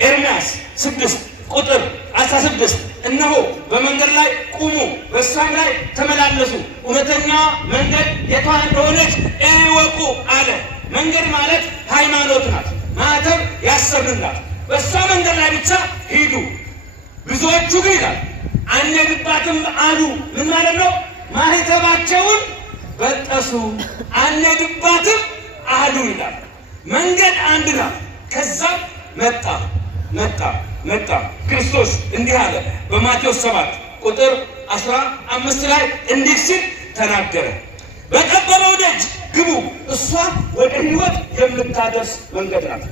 ኤርምያስ 6 ቁጥር 16 እነሆ በመንገድ ላይ ቁሙ፣ በእሷም ላይ ተመላለሱ፣ እውነተኛ መንገድ የቷ እንደሆነች እወቁ አለ። መንገድ ማለት ሃይማኖት ናት፣ ማተብ ያሰርንላት። በእሷ መንገድ ላይ ብቻ ሂዱ። ብዙዎቹ ግን ይላል አንሄድባትም አሉ። ምን ማለት ነው? ማህተባቸውን በጠሱ፣ አንሄድባትም አሉ ይላል። መንገድ አንድ ናት። ከዛም መጣ ክርስቶስ እንዲህ አለ። በማቴዎስ 7 ቁጥር 15 ላይ እንዲህ ሲል ተናገረ። በጠበበው ደጅ ግቡ፣ እሷ ወደ ሕይወት የምታደርስ መንገድ ናት።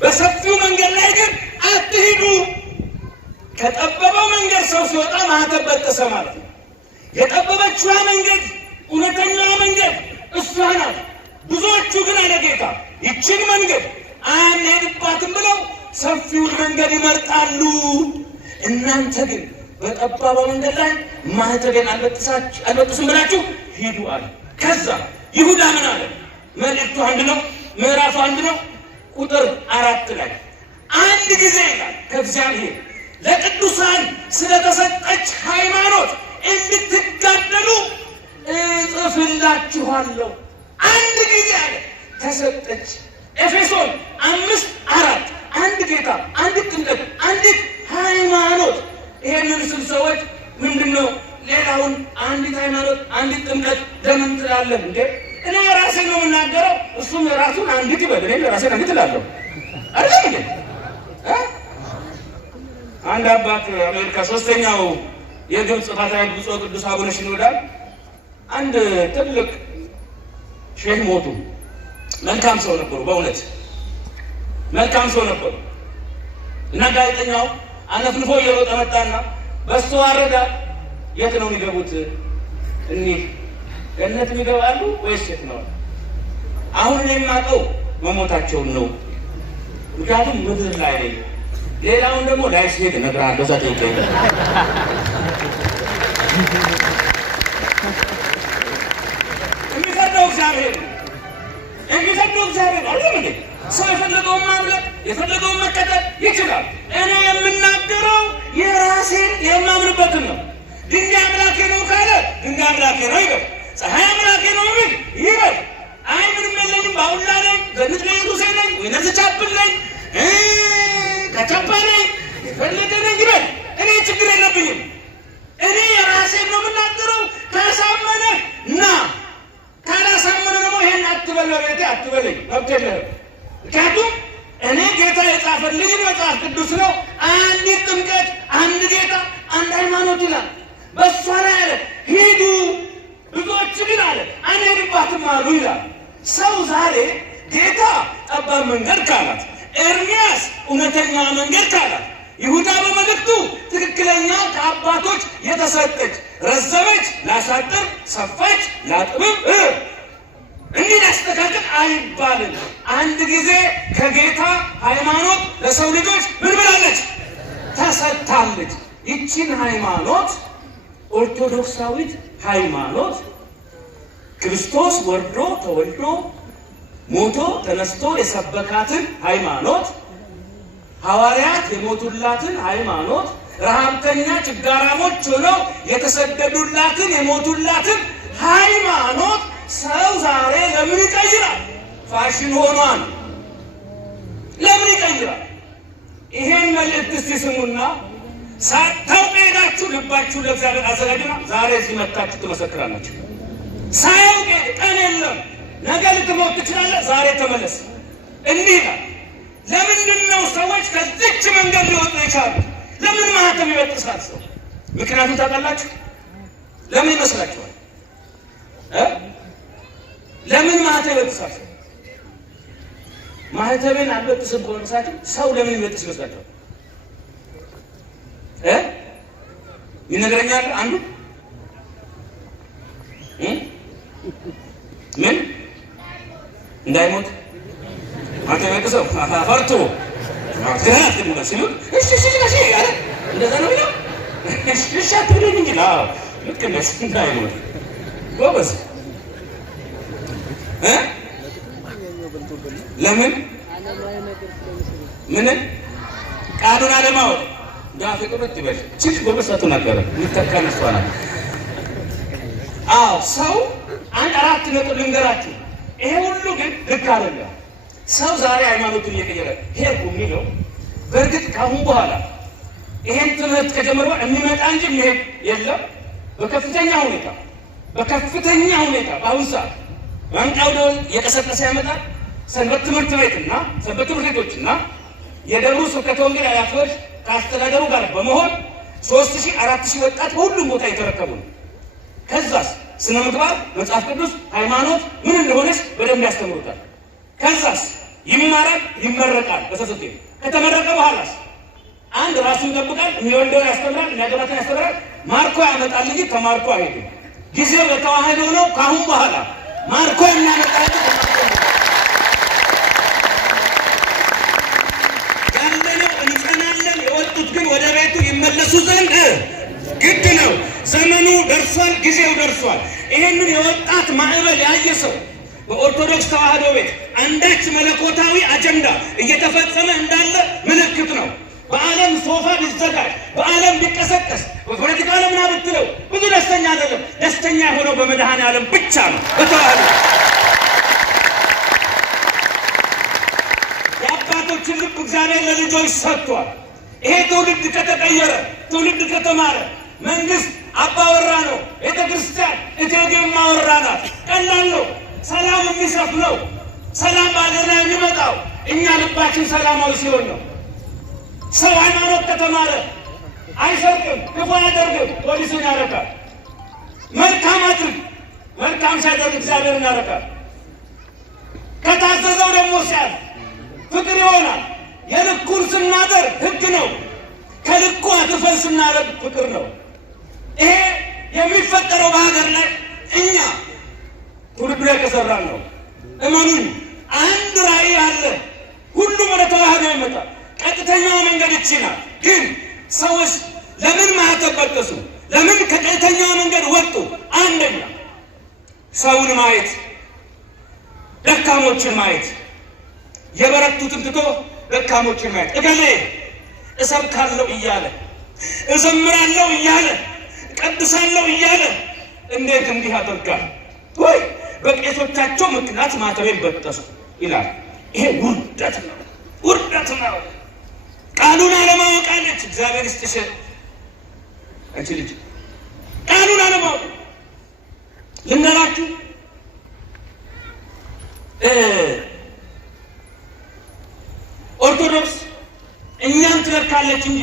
በሰፊው መንገድ ላይ ግን አትሂዱ። ከጠበበው መንገድ ሰው ሲወጣ ማህተብ በጠሰ ማለት ነው። የጠበበችዋ መንገድ፣ እውነተኛዋ መንገድ እሷ ናት። ብዙዎቹ ግን አለ ጌታ ይችን መንገድ አንሄድባትም ብለው ሰፊውን መንገድ ይመርጣሉ። እናንተ ግን በጠባባ መንገድ ላይ ማህተቤን አልበጥስም ብላችሁ ሂዱ አለ። ከዛ ይሁዳ ምን አለ? መልእክቱ አንድ ነው፣ ምዕራፉ አንድ ነው። ቁጥር 4 ላይ አንድ ጊዜ ይላል ከእግዚአብሔር ለቅዱሳን ስለተሰጠች ሃይማኖት እንድትጋደሉ እጽፍላችኋለሁ። አንድ ጊዜ አለ ተሰጠች። ኤፌሶን 5:4 አንድ ጌታ፣ አንድ ጥምቀት፣ አንዲት ሃይማኖት። ይሄንን ስል ሰዎች ምንድነው ሌላውን አንዲት ሃይማኖት፣ አንዲት ጥምቀት ለምን ትላለህ እንዴ? እኔ ራሴ ነው የምናገረው፣ እሱም ራሱን አንዲት ይበል፣ እኔ ራሴን አንዲት እላለሁ አይደል እንዴ? አንድ አባት አሜሪካ 3ኛው የግብጽ ፓትርያርክ ብፁዕ ቅዱስ አቡነ ሽኖዳ አንድ ትልቅ ሼህ ሞቱ። መልካም ሰው ነበሩ፣ በእውነት መልካም ሰው ነበሩ። እና ጋዜጠኛው አነፍንፎ እየሮጠ መጣና በሱ አረዳ የት ነው የሚገቡት እኒህ ገነት ይገባሉ ወይስ የት ነው? አሁን እኔ የማውቀው መሞታቸውን ነው፣ ምክንያቱም ምድር ላይ ነኝ። ሌላውን ደግሞ ላይ ሲሄድ እነግርሃለሁ። እዛ ጠይቀኝ። የሚፈርደው እግዚአብሔር አይደል እንዴ? ሰው የፈለገውን ማምለክ የፈለገውን መከተል ይችላል። እኔ የምናገረው የራሴን የማምንበትን ነው። ድንጋይ አምላኬ ነው ካለ ድንጋይ አምላኬ ነው ይበል። ፀሐይ አምላኬ ነው ይበል። አይ ምንም የለኝም ባውላ ነኝ፣ ዘንድ ለኢየሱስ ነኝ፣ ወይ ነዝቻብል ነኝ፣ ከቻፓ ነኝ፣ የፈለገ ነኝ ይበል። እኔ ችግር የለብኝም። እኔ የራሴን ነው የምናገረው። ካሳመነ ና፣ ካላሳመነ ደግሞ ይሄን አትበል፣ ቤቴ አትበለኝ፣ መብት የለህም። ምክንያቱም እኔ ጌታ የጻፈልኝ መጽሐፍ ቅዱስ ነው። አንዲት ጥምቀት፣ አንድ ጌታ፣ አንድ ሃይማኖት ይላል። በእሷ ላይ አለ ሂዱ። ብዙዎች ግን አለ አንሄድባትም አሉ ይላል። ሰው ዛሬ ጌታ ጠባብ መንገድ ካላት፣ ኤርምያስ እውነተኛ መንገድ ካላት፣ ይሁዳ በመልእክቱ ትክክለኛ ከአባቶች የተሰጠች ረዘመች ላሳጥር፣ ሰፋች ላጥብብ እንዲህ ላስተካክል አይባልም። አንድ ጊዜ ከጌታ ሃይማኖት ለሰው ልጆች ምን ብላለች? ተሰጥታለች። ይቺን ሃይማኖት ኦርቶዶክሳዊት ሃይማኖት ክርስቶስ ወርዶ ተወልዶ ሞቶ ተነስቶ የሰበካትን ሃይማኖት፣ ሐዋርያት የሞቱላትን ሃይማኖት፣ ረሃብተኛ ችጋራሞች ሆነው የተሰደዱላትን የሞቱላትን ሃይማኖት ሰው ዛሬ ለምን ይቀይራል? ፋሽን ሆኗል። ለምን ይቀይራል? ይሄን መልእክት እስቲ ስሙና ሳታውቁ ሄዳችሁ ልባችሁ ለእግዚአብሔር አዘጋጁና ዛሬ እዚህ መጥታችሁ ትመሰክራላችሁ። ሳያውቅ ቀን የለም፣ ነገ ልትሞት ትችላለህ፣ ዛሬ ተመለስ። እንዲህ ይላል። ለምንድን ነው ሰዎች ከዚች መንገድ ሊወጡ የቻሉት? ለምን ማህተም ይበጥሳል ሰው? ምክንያቱም ታውቃላችሁ? ለምን ይመስላችኋል? ለምን ማህተም ይበጥሳል ሰው? ማህተምን አልበጥስም ብሎ ሰው ለምን ይበጥስ ይመስላችኋል? ይነግረኛል አንዱ ምን እንዳይሞት ማህተም ይበጥሰው ፈርቶ ግራት ነው ሲሉ እሺ አለ። እንደዛ ነው ይላል። እሺ አትበሉኝ እንጂ ልክ ነሽ እንዳይሞት ጎበዝ ለምን ምን ቃሉን አለማወቅ ዳፍ ቁርጥ ይበል ችግር ጎበሳቱ ነገር ይተካነሷና ሰው አንድ አራት ነጥብ ልንገራችሁ። ይሄ ሁሉ ግን ልክ አይደለም። ሰው ዛሬ ሃይማኖቱን እየቀየረ ሄድኩ የሚለው በእርግጥ ካሁን በኋላ ይሄን ትምህርት ከጀመረ የሚመጣ እንጂ የሚሄድ የለም። በከፍተኛ ሁኔታ በአሁኑ ሰዓት ማንቃው ደወል እየቀሰቀሰ ያመጣል። ሰንበት ትምህርት ቤትና ሰንበት ትምህርት ቤቶችና የደብሩ ስብከተ ወንጌል ኃላፊዎች ከአስተዳደሩ ጋር በመሆን 3000 4000 ወጣት በሁሉም ቦታ የተረከቡ ነው። ከዛስ ስነ ምግባር፣ መጽሐፍ ቅዱስ፣ ሃይማኖት ምን እንደሆነስ በደንብ ያስተምሩታል። ከዛስ ይማራል፣ ይመረቃል። በሰሰቴ ከተመረቀ በኋላስ አንድ ራሱን ይጠብቃል፣ የሚወልደውን ያስተምራል፣ የሚያገባትን ያስተምራል። ማርኮ ያመጣል እንጂ ተማርኮ አይሄድም። ጊዜው የተዋህዶ ነው። ካሁን በኋላ ማርኮ የሚያመጣል ያለነው እንጸናለን። የወጡት ግን ወደ ቤቱ ይመለሱ ዘንድ ግድ ነው። ዘመኑ ደርሷል፣ ጊዜው ደርሷል። ይሄንን የወጣት ማዕበል ያየ ሰው በኦርቶዶክስ ተዋህዶ ቤት አንዳች መለኮታዊ አጀንዳ እየተፈጸመ እንዳለ ምልክት ነው። በዓለም ሶፋ ቢዘጋጅ፣ በዓለም ቢቀሰቀስ፣ በፖለቲካ ዓለም ና ብትለው ብዙ ደስተኛ አይደለም። ደስተኛ የሆነው በመድኃኔ ዓለም ብቻ ነው። በተዋህዶ የአባቶችን ልብ እግዚአብሔር ለልጆች ሰጥቷል። ይሄ ትውልድ ከተቀየረ፣ ትውልድ ከተማረ፣ መንግስት አባወራ ነው፣ ቤተ ክርስቲያን እቴጌ ማወራ ናት። ቀላል ነው። ሰላም የሚሰፍነው ሰላም በአገር ላይ የሚመጣው እኛ ልባችን ሰላማዊ ሲሆን ነው። ሰው ሃይማኖት ከተማረ አይሰርቅም፣ ክፉ አያደርግም፣ ፖሊሱን ያረካል። መልካም አድርግ፣ መልካም ሲያደርግ እግዚአብሔርን ያረካል። ከታዘዘው ደግሞ ሲያል ፍቅር ይሆናል። የልኩን ስናደርግ ህግ ነው። ከልኩ አትፈን ስናደርግ ፍቅር ነው። ይሄ የሚፈጠረው በሀገር ላይ እኛ ትውልዱ ላይ ከሰራን ነው። እመኑኝ፣ አንድ ራዕይ አለ። ሁሉም ወደ ተዋህዶ ይመጣል። ቀጥተኛው መንገድ ይችላል። ግን ሰዎች ለምን ማህተም በጠሱ? ለምን ከቀጥተኛው መንገድ ወጡ? አንደኛ ሰውን ማየት፣ ደካሞችን ማየት፣ የበረቱትን ትቶ ደካሞችን ማየት። እገሌ እሰብካለሁ እያለ እዘምራለሁ እያለ እቀድሳለሁ እያለ እንዴት እንዲህ አደርጋል ወይ በቄሶቻቸው ምክንያት ማህተቤን በጠሱ ይላል። ይሄ ውርደት ነው፣ ውርደት ነው። ቃሉን አለማወቅ አለች። እግዚአብሔር ይስጥሽ አንቺ ልጅ፣ ቃሉን አለማወቅ። ልንገራችሁ፣ ኦርቶዶክስ እኛም ትለካለች እንጂ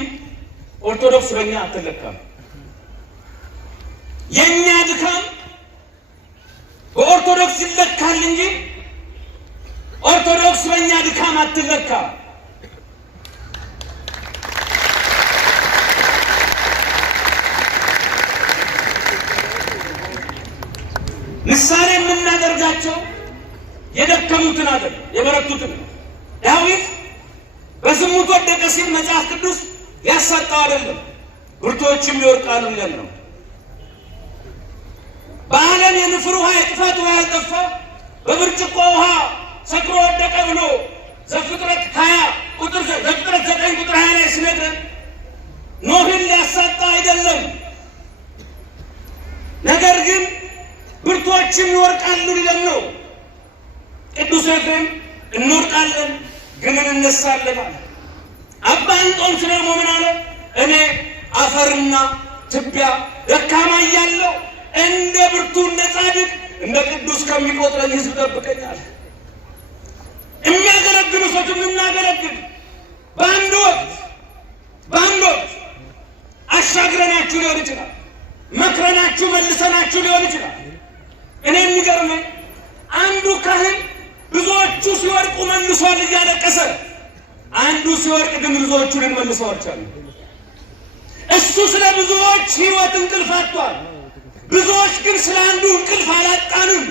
ኦርቶዶክስ በእኛ አትለካም። የእኛ ድካም በኦርቶዶክስ ይለካል እንጂ ኦርቶዶክስ በእኛ ድካም አትለካም። ምሳሌ የምናደርጋቸው የደከሙትን አይደል፣ የበረቱትን። ዳዊት በዝሙት ወደቀ ሲል መጽሐፍ ቅዱስ ያሳጣው አይደለም፣ ብርቶችም ይወድቃሉ ይላል ነው። በዓለም የንፍር ውሃ የጥፋት ውሃ ያልጠፋ በብርጭቆ ውሃ ሰክሮ ወደቀ ብሎ ዘፍጥረት 9 ቁጥር 20 ላይ ሲነግረን ኖህን ሊያሳጣ አይደለም። ነገር ግን ብርቶችም ይወድቃሉ ይላል ነው። ቅዱስ ኤፍሬም እንወድቃለን ግን እንነሳለን አለ። አባ እንጦንስ ደግሞ ምን አለ? እኔ አፈርና ትቢያ ደካማ እያለሁ እንደ ብርቱ እንደ ጻድቅ እንደ ቅዱስ ከሚቆጥረኝ ሕዝብ ጠብቀኛል። የሚያገለግሉ ሰዎች የምናገለግል በአንድ ወቅት አሻግረናችሁ ሊሆን ይችላል፣ መክረናችሁ መልሰናችሁ ሊሆን ይችላል። እኔ የሚገርመኝ አንዱ ካህን ብዙዎቹ ሲወድቁ መልሷል እያለቀሰ፣ አንዱ ሲወድቅ ግን ብዙዎቹን መልሰው አልቻለም። እሱ ስለ ብዙዎች ሕይወት እንቅልፍ አጥቷል። ብዙዎች ግን ስለ አንዱ እንቅልፍ አላጣንም።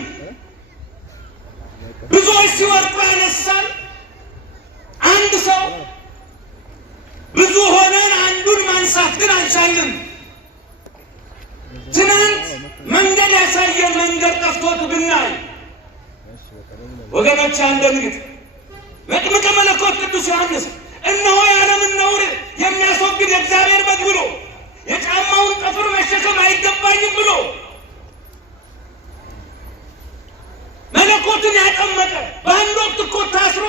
ብዙዎች ሲወድቁ ያነሳል አንድ ሰው፣ ብዙ ሆነን አንዱን ማንሳት ግን አልቻልንም። ትናንት መንገድ ያሳየን መንገድ ጠፍቶት ብናይ ወገኖች አንደንግጥ። መጥምቀ መለኮት ቅዱስ ዮሐንስ እነሆ የዓለምን ነውር የሚያስወግድ የእግዚአብሔር በግ ብሎ የጫማውን ጠፍር መሸከም አይገባኝም ብሎ መለኮትን ያጠመቀ በአንድ ወቅት እኮ ታስሮ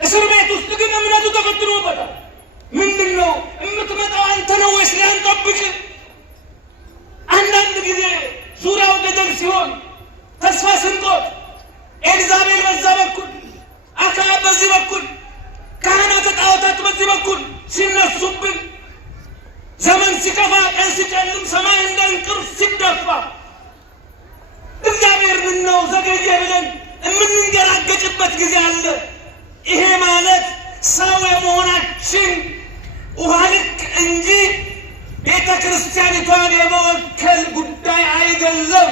እስር ቤት ውስጥ ግን እምነቱ ተፈትኖበታል። ምንድን ነው የምትመጣው አንተ ነው ወይስ ሊያንጠብቅ? አንዳንድ ጊዜ ዙሪያው ገደል ሲሆን ተስፋ ስንቆት ኤልዛቤል በዛ በኩል፣ አክዓብ በዚህ በኩል፣ ካህናተ ጣዖታት በዚህ በኩል ሲነሱብን፣ ዘመን ሲከፋ ቀን ሲጨልም ሰማይ እንደ እንቅርት ሲደፋ እግዚአብሔር ምን ነው ዘገየ ብለን የምንንገራገጭበት ጊዜ አለ። ይሄ ማለት ሰው የመሆናችን ውሃ ልክ እንጂ ቤተ ክርስቲያኒቷን የመወከል ጉዳይ አይደለም።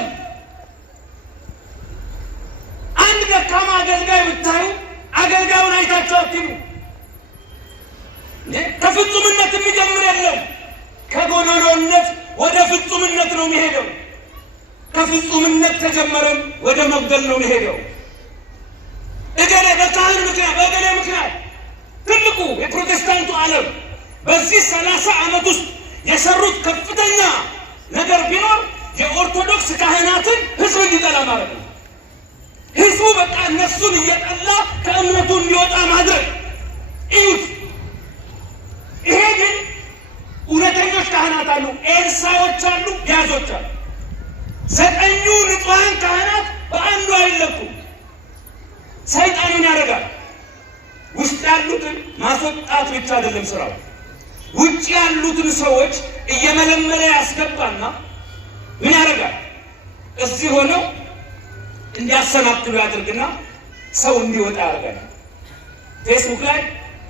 አንድ ደካማ አገልጋይ ብታዩ አገልጋዩን አይታችሁ አትዩ። ከፍጹምነት የሚጀምር የለም። ከጎዶሎነት ወደ ፍጹምነት ነው የሚሄደው። ከፍጹምነት ተጀመረም ወደ መግደል ነው የሚሄደው። እገሌ በካህን ምክንያት በእገሌ ምክንያት ትልቁ የፕሮቴስታንቱ ዓለም በዚህ 30 ዓመት ውስጥ የሰሩት ከፍተኛ ነገር ቢኖር የኦርቶዶክስ ካህናትን ሕዝብ እንዲጠላ ማለት ነው። ሕዝቡ በቃ እነሱን እየጠላ ከእምነቱ እንዲወጣ ማድረግ እዩት። ይሄ ግን እውነተኞች ካህናት አሉ፣ ኤልሳዎች አሉ፣ ቢያዞች አሉ። 9ኙ ንጹሐን ካህናት በአንዱ አይለኩም። ሰይጣንን ያደርጋል። ውስጥ ያሉትን ማስወጣት ብቻ አይደለም ስራው፣ ውጭ ያሉትን ሰዎች እየመለመለ ያስገባና ምን ያደርጋል? እዚህ ሆነው እንዲያሰናክሉ ያደርግና ሰው እንዲወጣ ያደርጋል። ፌስቡክ ላይ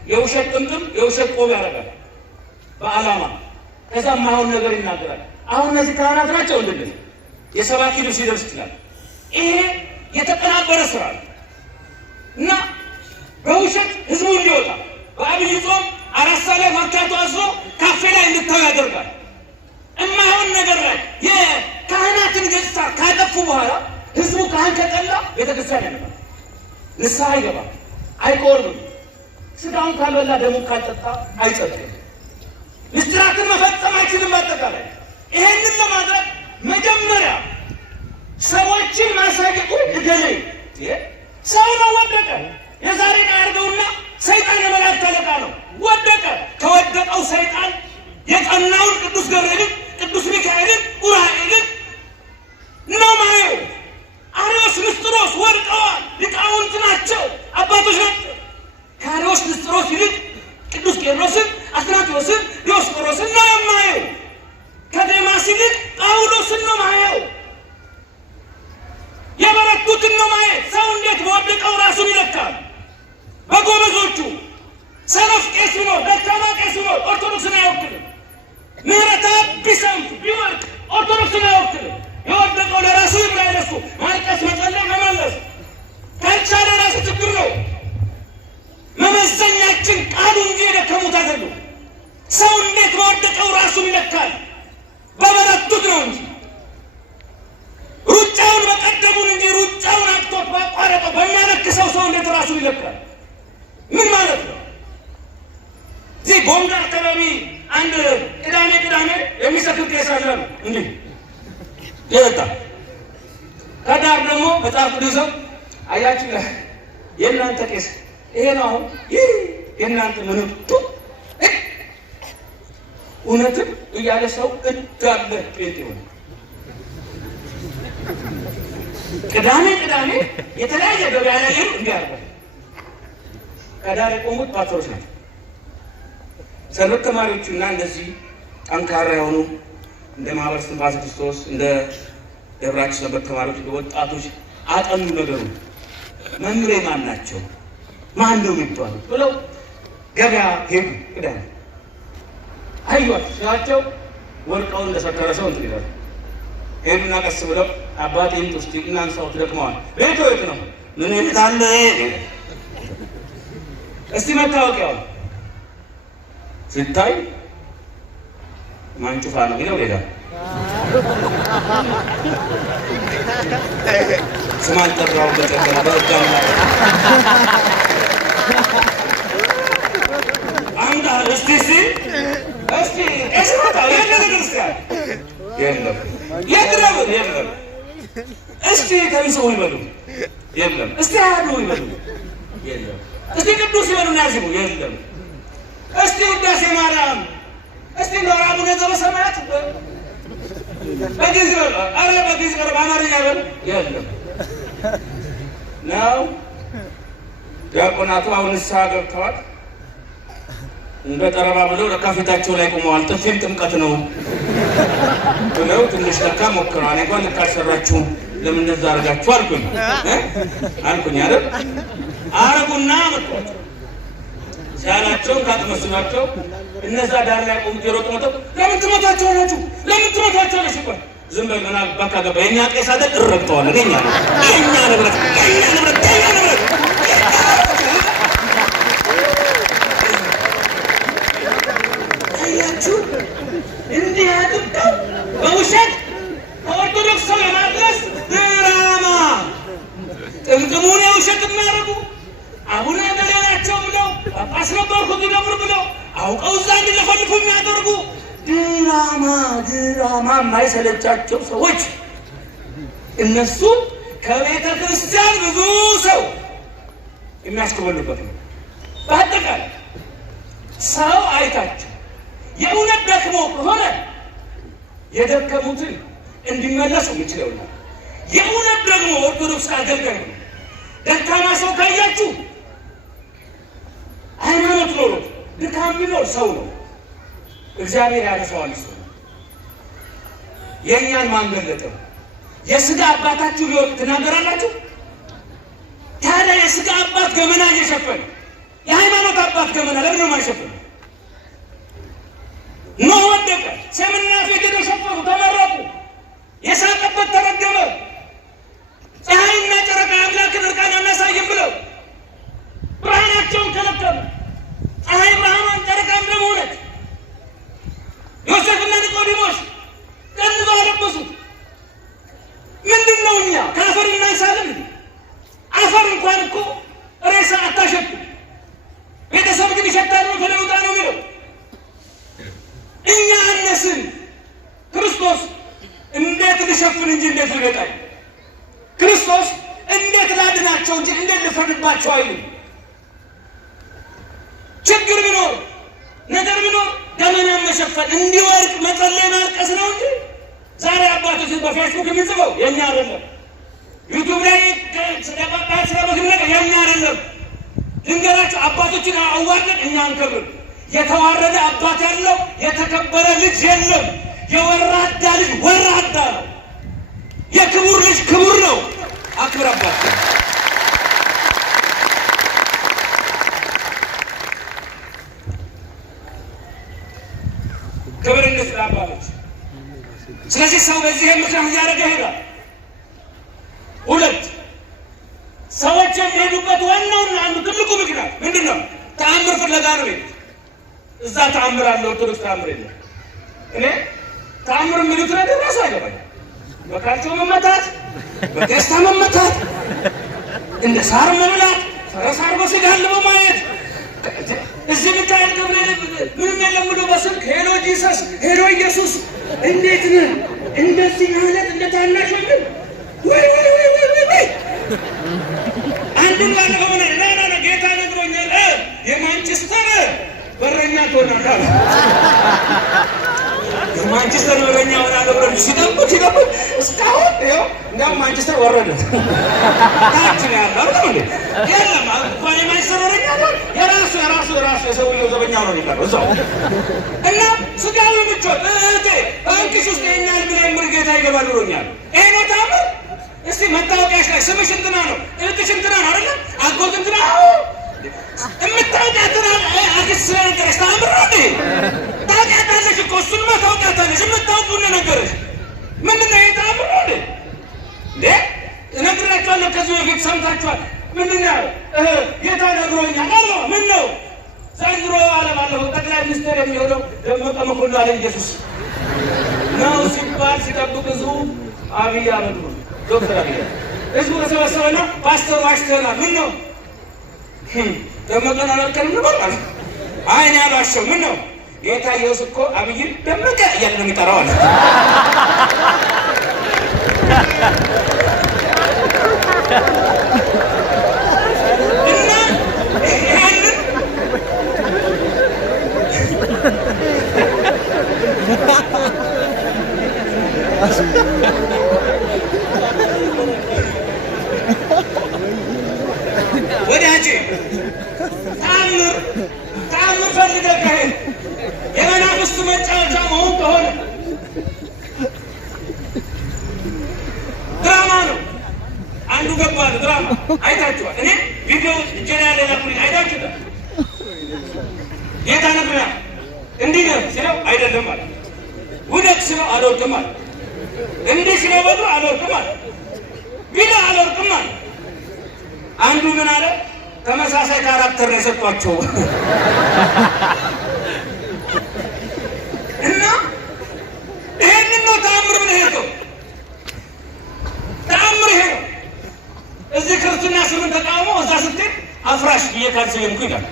የውሸት ጥምጥም የውሸት ቆብ ያደርጋል በዓላማ። ከዛም አሁን ነገር ይናገራል። አሁን እነዚህ ካህናት ናቸው እንደዚህ የሰባኪ ልብስ ይለብስ ይችላል። ይሄ የተቀናበረ ስራ ነው እና በውሸት ህዝቡ እንዲወጣ በአብይ ጾም 4 ሰዓት ላይ መርካቶ አዝሮ ካፌ ላይ እንድታዩ ያደርጋል። እማይሆን ነገር ላይ የካህናትን ገጽታ ካጠፉ በኋላ ህዝቡ ካህን ከጠላ ቤተክርስቲያን ያነባል፣ ንስሐ አይገባም፣ አይቆርብም። ስጋውን ካልበላ ደሙን ካልጠጣ አይጸድቅም። ምስጢራትን መፈጸም አይችልም። አጠቃላይ ይሄንን ለማድረግ መጀመሪያ ሰዎችን ማሳየቁ እገሌ ሰው ነው ወደቀ። የዛሬ ያርገውና ሰይጣን የመላእክት አለቃ ነው ወደቀ። ከወደቀው ሰይጣን የቀናውን ቅዱስ ገብርኤልን፣ ቅዱስ ሚካኤልን፣ ኡራኤልን ነው ማየው። አርዮስ ንስጥሮስ ወድቀዋል። ሊቃውንት ናቸው፣ አባቶች ናቸው። ከአርዮስ ንስጥሮስ ይልቅ ቅዱስ ቄርሎስን፣ አትናቴዎስን፣ ዲዮስቆሮስን ነው የማየው። ከዴማስ ይልቅ ጳውሎስን ነው ማየው። የበረቱትን ነው ማየት። ሰው እንዴት በወደቀው ራሱን ይለካል? በጎበዞቹ ሰነፍ ቄስ ቢኖር ደካማ ቄስ ቢኖር ኦርቶዶክስን አይወክልም። ምህረት ቢሰንፍ ቢወድቅ ኦርቶዶክስን አይወክልም። የወደቀው ለራሱ ይብራይለሱ ማልቀስ፣ መጸለይ፣ መመለስ ካልቻለ ራሱ ችግር ነው። መመዘኛችን ቃሉ እንጂ የደከሙት አይደሉም። ሰው እንዴት በወደቀው ራሱን ይለካል? በበረቱት ነው እንጂ ሩጫውን በቀደሙን እንጂ ሩጫውን አጥቶት ባቋረጠው በሚያነክሰው ሰው እንዴት ራሱን ይለካል? ምን ማለት ነው? እዚህ ጎንደር አካባቢ አንድ ቅዳሜ የሚሰክር ቄስ አለ ነው እንዲህ ይወጣ። ከዳር ደግሞ መጽሐፍ ቅዱስም አያችሁ የእናንተ ቄስ ይሄ ነው። አሁን ይህ የእናንተ ምንም እውነትም እያለ ሰው እንዳለ ጴንጤ ሆነ። ቅዳሜ የተለያየ ገበያ ላይ ይሉ እንዲያርገ ከዳር የቆሙት ፓትሮች ናቸው። ሰንበት ተማሪዎቹና እንደዚህ ጠንካራ የሆኑ እንደ ማህበር እስትንፋሰ ክርስቶስ እንደ ደብራችን ሰንበት ተማሪዎች ወጣቶች አጠኑ ነገሩ። መምሬ ማን ናቸው? ማን ነው የሚባሉት ብለው ገበያ ሄዱ። ቅዳሜ አዩዋት ሲላቸው ወርቀውን እንደሰከረ ሰው እንትን ይላሉ። ሄዱና ቀስ ብለው አባቴ እንት ውስጥ እናንሳው ደክመዋል። ቤቱ የት ነው? ምን ቤት አለ? እስቲ መታወቂያው ሲታይ ማንጩፋ ነው ይለው ሌላ ስማን ጠራው በተከለ በእጃም አንዳ እስቲ እስማታ የለም ክርስቲያን የለም የለም እስቲ ከንሰው ይበሉ የለም እስቲ አሉ ይበሉ የለም እስቲ ቅዱስ ይበሉና ያዝሙ የለም እስቲ ውዳሴ ማርያም እስቲ አቡነ ዘበሰማያት በጊዜ አረ በጊዜ በአማርኛ በል የለም ነው። ዲያቆናቱ አሁን ንስሐ ገብተዋል። እንደ ጠረባ ብለው ለካ ፊታቸው ላይ ቆመዋል። ጥፊም ጥምቀት ነው ብለው ትንሽ ለካ ሞክረዋል። እኔ እንኳን ልክ አልሰራችሁም ለምን እንደዛ አድርጋችሁ አልኩኝ አይደል? አረጉና መጥቷቸው ሲያላቸውን ካትመስሏቸው እነዛ ዳር ላይ ቆሙት የሮጡ መጥተው ለምን ትመታቸዋላችሁ? ለምን ትመታቸዋለሽ? ይባል ዝም በል ምን አባካ ገባ። የኛ ቄስ አይደል እረግጠዋል። የኛ ንብረት አያችሁ፣ እንዲህ አድርገው በውሸት ከኦርቶዶክስ ሰው የማድረስ ድራማ ጥምጥሙን የውሸት የሚያደርጉ አቡነ ገሌ ናቸው ብለው ጳጳስ ነበርኩ ቢደብር ብለው አውቀው እዛ እንዲለፈልፉ የሚያደርጉ ድራማ የማይሰለቻቸው ሰዎች እነሱ ከቤተ ክርስቲያን ብዙ ሰው የሚያስኮበሉበት ነው። በአጠቃላይ ሰው አይታቸው የእውነት ደክሞ ከሆነ የደከሙትን እንዲመለሱ የሚችለው ነው። የእውነት ደግሞ ኦርቶዶክስ አገልጋይ ነው። ደካማ ሰው ካያችሁ ሃይማኖት ኖሮት ድካም ቢኖር ሰው ነው። እግዚአብሔር ያነሳዋል። እሱ የእኛን ማንገለጠው የስጋ አባታችሁ ቢሆን ትናገራላችሁ። ታዲያ የስጋ አባት ገመና እየሸፈነ የሃይማኖት አባት ገመና ለምን ነው የማይሸፈነው? ኖህ ወደቀ፣ ሴምና ፌዴሮ ሸፈኑ፣ ተመረቁ። የሳቀበት ተረገመ። ፀሐይና ጨረቃ አምላክን እርቃን አናሳይም ብለው ብርሃናቸውን ከለከሉ። ፀሐይ ብርሃኗን ጨረቃም ደግሞ ሆነች። ዮሴፍና ኒቆዲሞስ ቀንዘው አለበሱት። ምንድን ነው እኛ ከአፈር እናንሳለን? አፈር እንኳን እኮ ሬሳ አታሸቱ። ቤተሰብ ግን ይሸታል ነው ተለውጣ ነው የሚለው። እኛ አነስን። ክርስቶስ እንዴት ልሸፍን እንጂ እንዴት ልገጣኝ? ክርስቶስ እንዴት ላድናቸው እንጂ እንዴት ልፈርድባቸው አይልም። ችግር ቢኖር ነገር ቢኖር ገመናን መሸፈን እንዲወርቅ መጸለይ ማልቀስ ነው እንጂ ዛሬ አባቶች በፌስቡክ የሚጽፈው የኛ አይደለም። ዩቲዩብ ላይ ስለባባስ ስለበግነቀ የኛ አይደለም። ድንገራቸው አባቶችን አዋርደን እኛ አንከብር። የተዋረደ አባት ያለው የተከበረ ልጅ የለም። የወራዳ ልጅ ወራዳ ነው። የክቡር ልጅ ክቡር ነው። አክብር አባት። ክብር እንስጥ አባቶች። ስለዚህ ሰው በዚህ ምክንያት እያደረገ ይሄዳል። ሁለት ሰዎች የሚሄዱበት ዋናውና አንዱ ትልቁ ምክንያት ምንድን ነው? ተአምር ፍለጋ ነው። ቤት እዛ ተአምር አለ፣ ኦርቶዶክስ ተአምር የለም። እኔ ተአምር የሚሉት ነገር ራሱ አይገባኝ። በካልቸው መመታት፣ በቴስታ መመታት፣ እንደ ሳር መብላት፣ ፈረስ አርጎ ሲጋልበው ማየት፣ እዚህ ሚካኤል ገብርኤል ምንም የለም ብሎ በስልክ ሄሎ ጂሰስ ሄሎ ኢየሱስ እንዴት ነህ እንደዚህ ማለት እንደ ታናሽ ወንድም ወይ አንዱን ባለፈው ምን ና ጌታ ነግሮኛል የማንቸስተር በረኛ ትሆናለህ ሲጠብቅ እስካሁን ይኸው እንዲያውም ማንቸስተር ወረደ። ታችን ያለው እንዴ የለም እንኳን የማንቸስተር ወረኛለ የራሱ የሰውየው ዘበኛ ነው የሚባለው እዛው እና ስጋዊ ምቾት ባንክሽ ውስጥ የኛል ሚሊዮን ብር ጌታ ይገባል ብሎኛል። ይሄ ነው ታምር። እስቲ መታወቂያሽ ላይ ስምሽ እንትና ነው እህትሽ እንትና ነው አይደለ አጎት እንትና የምታውቂያትን አክስት ስለነገረሽ ታምር ነው እንዴ? ታውቂያታለሽ እኮ እሱንማ ታውቂያታለሽ። የምታውቂውን ነገረሽ ምንድን ነው? ታምር ነው እንዴ? እነግራችኋለሁ። ከዚህ በፊት ሰምታችኋል። ምንድን ነው ጌታ ነግሮኛል አለ። ምን ነው ዘንድሮ አለባለፈው ጠቅላይ ሚኒስትር የሚሆነው ደመቀ መኮንን አለ ኢየሱስ ነው ሲባል ሲጠብቅ ህዝቡ አብይ አህመድ ነው ዶክተር አብይ ህዝቡ ተሰበሰበና ፓስተሩ አሽተናል። ምን ነው ደመቀን አላልከንም ነበር ማለት አይን ያሏቸው። ምን ነው ጌታ ኢየሱስ እኮ አብይን ደመቀ እያለ ነው የሚጠራው አለ። ወዳጄ ተአምር ፈልገህ ከሄድ የመናፍስት መጫወቻ መሆን ከሆነ ድራማ ነው። አንዱ ገባል ድራማ አይታችኋል። እኔ ቪዲዮ እጄ ላይ ያለላኩልኝ አይታችሁታል። ጌታ ነግሮኛል እንዲህ ነው ሲለው አይደለም አለ። ውደቅ ሲለው አልወድቅም አለ። እንዲህ ሲለበሉ አልወድቅም አለ። ቢላ አልወድቅም አለ። አንዱ ምን አለ? ተመሳሳይ ካራክተር ነው የሰጧቸው እና ይሄንን ነው ተአምር ምን ሄደው ተአምር ይሄ ነው። እዚህ ክርስትና ስምን ተቃውሞ እዛ ስትል አፍራሽ እየካልሰየንኩ ይላል።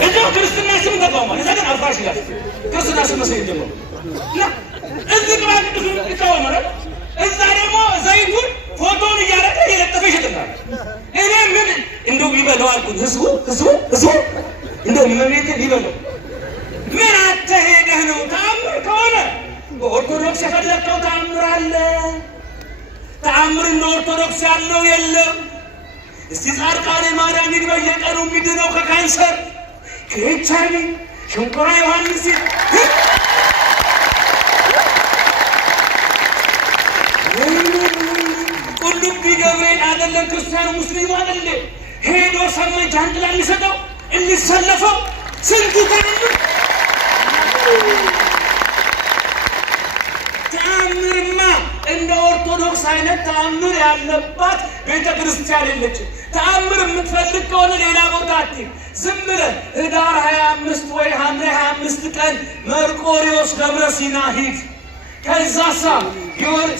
እዚያው ክርስትና ስምን ተቃውሞ እዛ ግን አፍራሽ ይላል። ክርስትና ስም መሰየን ጀመሩ እና እዚህ ቅባ ቅዱስ ይቃወማል። እዛ ደግሞ ዘይቱን ፎቶን እያረቀ እየለጠፈ ይሸጥናል። እኔ ምን እንደው ይበለው አልኩት። ህዝቡ እንደው መቤት ይበለው ምን አተሄደህ ነው? ተአምር ከሆነ በኦርቶዶክስ የፈለግከው ተአምር አለ። ተአምር እንደ ኦርቶዶክስ ያለው የለም። እስቲ ጻድቃኔ ማርያምን በየቀኑ የሚድነው ከካንሰር ከኤችአይቪ ሽንኮራ ዮሐንስ ቁልቢ ገብርኤል አይደለም ክርስቲያኑ ሙስሊሙ አይደለ ሄዶ ሰማይ ጃንጥላ የሚሰጠው እንሰለፈው ስንቱ ተአምርማ እንደ ኦርቶዶክስ አይነት ተአምር ያለባት ቤተ ክርስቲያን የለችም። ተአምር የምትፈልግ ከሆነ ሌላ ቦታ አትሂድ። ዝም ብለህ ህዳር 25 ወይ ሐምሌ 25 ቀን መርቆሪዎስ ደብረ ሲና ሂድ። ከዛሳ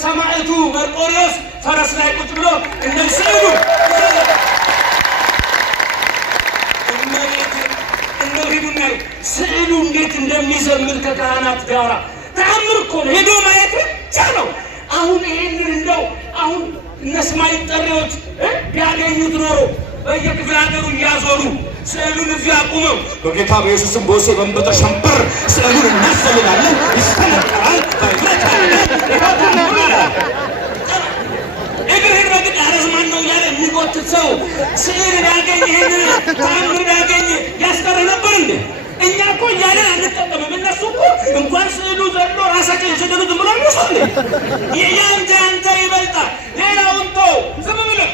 ሰማዕቱ መርቆሪዎስ ፈረስ ላይ ቁጭ ብሎ እነዚህ እንደው ሂዱና ስዕሉ እንዴት እንደሚዘምር ከካህናት ጋራ ተአምር እኮ ነው። ሄዶ ማየት ብቻ ነው። አሁን ይሄንን እንደው አሁን እነስማይ ጠሪዎች ቢያገኙት ኖሮ በየክፍለ ሀገሩ እያዞሩ ስዕሉን እዚህ አቁመው በጌታ በኢየሱስም በወሴ በንበጠ ሸምበር ስዕሉን እናሰልላለን ይስተመቀራል እግርህን ረግጥ አረዝማን ነው እያለ የሚጎትት ሰው ስዕል ቢያገኝ ይህንን ተአምር ቢያገኝ ያስቀረ ነበር እንዴ? እኛ እኮ እያለን አንጠቀምም። እነሱ እኮ እንኳን ስዕሉ ዘሎ ራሳቸው የሰደዱት ብሎ ሚሱ ያንተ አንተ ይበልጣል። ሌላውን ተው ዝም ብለህ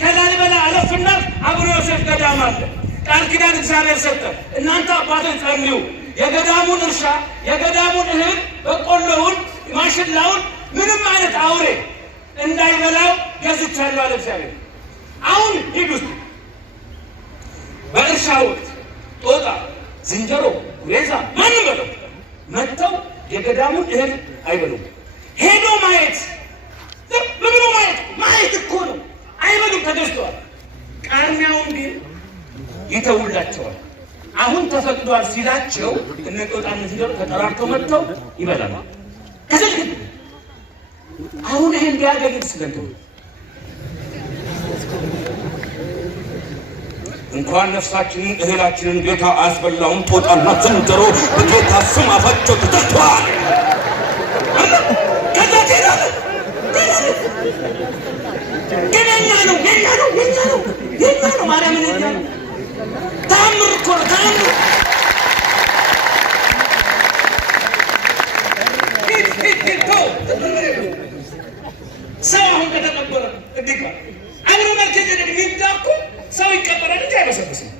ከላሊበላ አለፍና አቡነ ዮሴፍ ገዳም አለ። ቃል ኪዳን እግዚአብሔር ሰጠ። እናንተ አባቶች ጸልዩ። የገዳሙን እርሻ የገዳሙን እህል በቆሎውን ማሽላውን ምንም አይነት አውሬ እንዳይበላው ገዝቻለሁ አለ እግዚአብሔር። አሁን ሂድ ውስጥ በእርሻ ወቅት ጦጣ፣ ዝንጀሮ፣ ጉሬዛ ማንም በለው መጥተው የገዳሙን እህል አይበሉም። ሄዶ ማየት ብሎ ማየት እኮ ነው። አይበሉም፣ ተገዝተዋል። ቃርሚያውን ግን ይተውላቸዋል። አሁን ተፈቅዷል ሲላቸው እነ ጦጣና ዝንጀሮ ተጠራርተው መጥተው ይበላሉ። ከዚህ አሁን ይሄን ቢያገኝ ስለንቱ እንኳን ነፍሳችንን እህላችንን ጌታ አያስበላውም። ጦጣና ዝንጀሮ በጌታ ስም አፋቸው ተዘግተዋል። እንዲህ አብረ መልከጼዴቅ የሚዳቁ ሰው ይቀበላል እንጂ አይበሰብስም።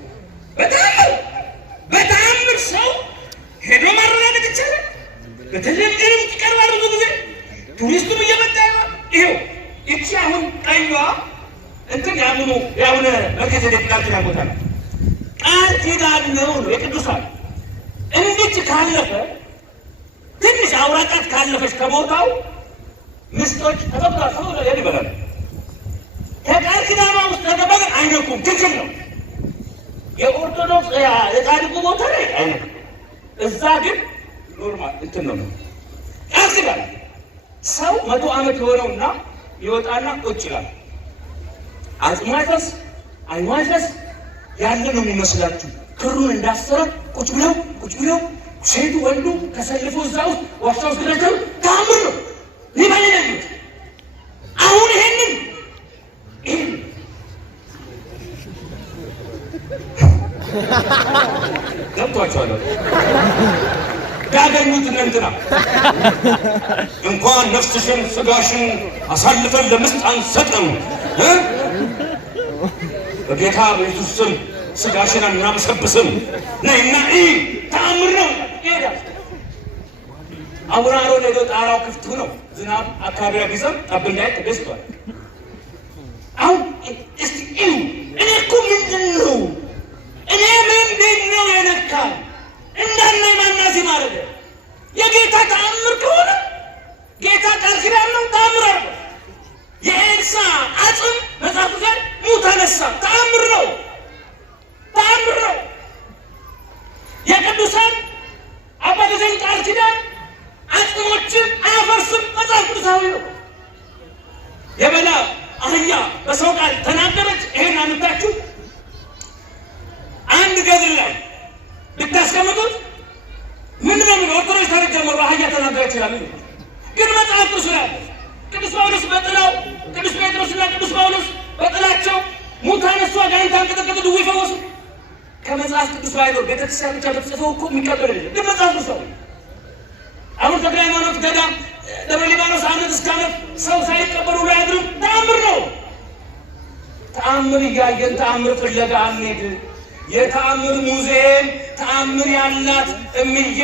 በተአምር ሰው ሄዶ ማረጋገጥ ይቻላል። በቴሌቪዥንም ይቀርባል ብዙ ጊዜ ቱሪስቱም እየመጣ ያለው ይሄው እቺ አሁን ቀይዋ እንትን ያሁን መልከጼዴቅ ቃል ኪዳን ቦታ ነው። ቃል ኪዳን ነው የቅዱሳን እንዴት ካለፈ ትንሽ አውራጣት ካለፈች ከቦታው ምስጦች ተቀብሏል ሰው ይበላል። ከቃል ኪዳኗ ውስጥ ተቀበለ አይነኩም ትክክል ነው። የኦርቶዶክስ የጻድቁ ቦታ ላይ አይነኩም። እዛ ግን ኖርማል እንትን ነው። ቃል ኪዳን ሰው 100 ዓመት የሆነውና ይወጣና ቁጭ ይላል። አጽሙ አይፈስ አይኑ አይፈስ ያለ ነው የሚመስላችሁ። ክሩን እንዳሰረ ቁጭ ብለው ሴቱ ወንዱ ተሰልፎ እዛ ውስጥ ዋሻ ውስጥ ገደሉ። ተአምር ነው ሊባልልት አሁን ይሄንን ገብቷቸዋል። ያገኙት እንትና እንኳን ነፍስሽን ስጋሽን አሳልፈን ለምስጥ አንሰጥም በጌታ በኢየሱስ ስም ስጋሽን አናበሰብስም ነይና ተአምር ነው ይሄዳል። አቡነ አሮን ሄዶ ጣራው ክፍት ነው። ዝናብ አካባቢ ቢዘም ጠብናይ ተደስቷል። አሁን እስቲ እኔ እኮ ምንድን ነው የነካ እንዳና ማናዚ ማለት የጌታ ተአምር ከሆነ ጌታ ቃል ኪዳን ነው ተአምር አለ። የኤልሳ አጽም መጽሐፍ ላይ ሙት ተነሳ ተአምር ነው። የቅዱሳን አባቶችን ቃል ኪዳን አጽሞችን አያፈርስም መጽሐፍ ቅዱሳዊ ነው። የበላ አህያ በሰው ቃል ተናገረች። ይሄን አምጣችሁ አንድ ገድል ላይ ብታስቀምጡት ምን ነው ኦርቶዶክስ ታሪክ ጀምሮ አህያ ተናገረች ይላል። ግን መጽሐፍ ቅዱስ ላይ ቅዱስ ጳውሎስ በጥላው ቅዱስ ጴጥሮስና ቅዱስ ጳውሎስ በጥላቸው ሙታን እሷ ጋር ታንቀጠቀጡ ድውይ ፈወሱ። ከመጽሐፍ ቅዱስ ባይኖር ቤተክርስቲያን ብቻ በተጽፈው እኮ የሚቀበል አይደለም። ግን መጽሐፍ ቅዱስ ነው። አሁን ተክለ ሃይማኖት ገዳም ደብረ ሊባኖስ ዓመት እስከ ዓመት ሰው ሳይቀበሉ ላይ አድርም ተአምር ነው። ተአምር እያየን ተአምር ፍለጋ አንሄድ። የተአምር ሙዚየም ተአምር ያላት እምዬ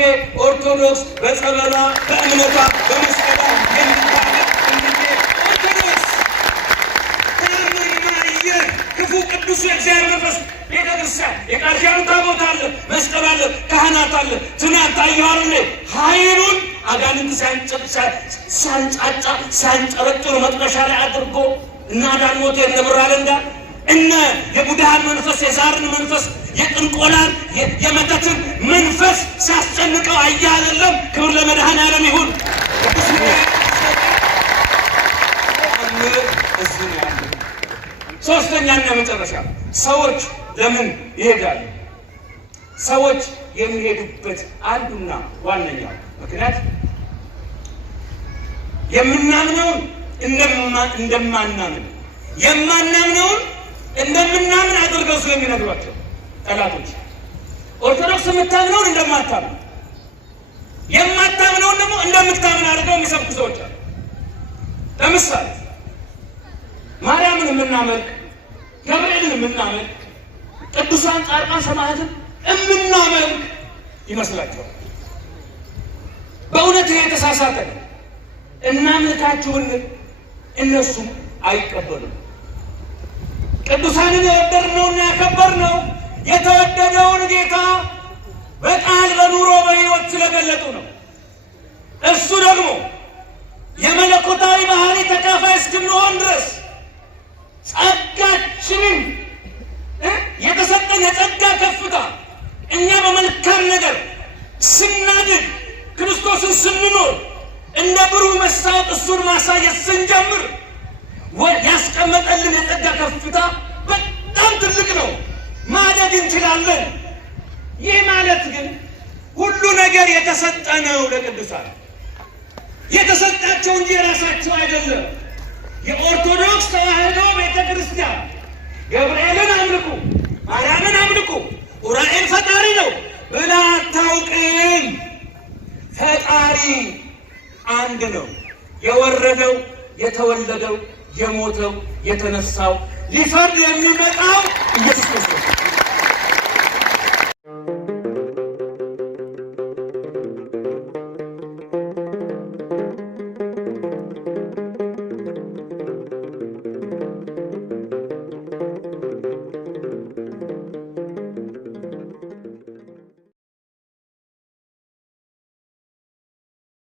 ኦርቶዶክስ በጸበሏ በእምነቷ በመስቀሏ የምታለቅ እምዬ ኦርቶዶክስ ተአምር ማየር ክፉ ቅዱስ የእግዚአብሔር መንፈስ ቤተክርስቲያን የቃል ኪዳኑ ታቦት አለ፣ መስቀል አለ፣ ካህናት አለ። ትናንት አየዋለ ኃይሉን አጋንንት ሲያንጫጫ ሲያንጨረጭሩ መጥረሻ ላይ አድርጎ እና ዳንሞቴ ነብራለንዳ እነ የቡድሃን መንፈስ የዛርን መንፈስ የጥንቆላን የመተትን መንፈስ ሲያስጨንቀው አያለም። ክብር ለመድኃኔዓለም ይሁን። ሶስተኛና መጨረሻ ሰዎች ለምን ይሄዳሉ? ሰዎች የሚሄዱበት አንዱና ዋነኛው ምክንያት የምናምነውን እንደማናምን የማናምነውን እንደምናምን አድርገው ስለሚነግሯቸው ጠላቶች ኦርቶዶክስ የምታምነውን እንደማታምን የማታምነውን ደግሞ እንደምታምን አድርገው የሚሰብኩ ሰዎች አሉ። ለምሳሌ ማርያምን የምናመልክ ገብርኤልን የምናመልክ ቅዱሳን ጻድቃን ሰማዕታትን የምናመልክ ይመስላቸዋል። በእውነት ይሄ የተሳሳተ ነው። እናምልካችሁን እነሱም አይቀበሉም። ቅዱሳንን የወደድነውና ያከበርነው የተወደደውን ጌታ በቃል በኑሮ በሕይወት ስለገለጡ ነው። እሱ ደግሞ የመለኮታዊ ባህሪ ተካፋይ እስክንሆን ድረስ ጸጋችንን የተሰጠን የጸጋ ከፍታ እኛ በመልካም ነገር ስናድግ ክርስቶስን ስንኖር እንደ ብሩህ መስታወት እሱን ማሳየት ስንጀምር ያስቀመጠልን የጸጋ ከፍታ በጣም ትልቅ ነው። ማደግ እንችላለን። ይህ ማለት ግን ሁሉ ነገር የተሰጠ ነው። ለቅዱሳን የተሰጣቸው እንጂ የራሳቸው አይደለም። የኦርቶዶክስ ተዋሕዶ ቤተክርስቲያን ገብርኤልን አምልኩ፣ ማርያምን አምልኩ፣ ኡራኤል ፈጣሪ ነው ብላ አታውቅም። ፈጣሪ አንድ ነው። የወረደው የተወለደው የሞተው የተነሳው ሊፈርድ የሚመጣው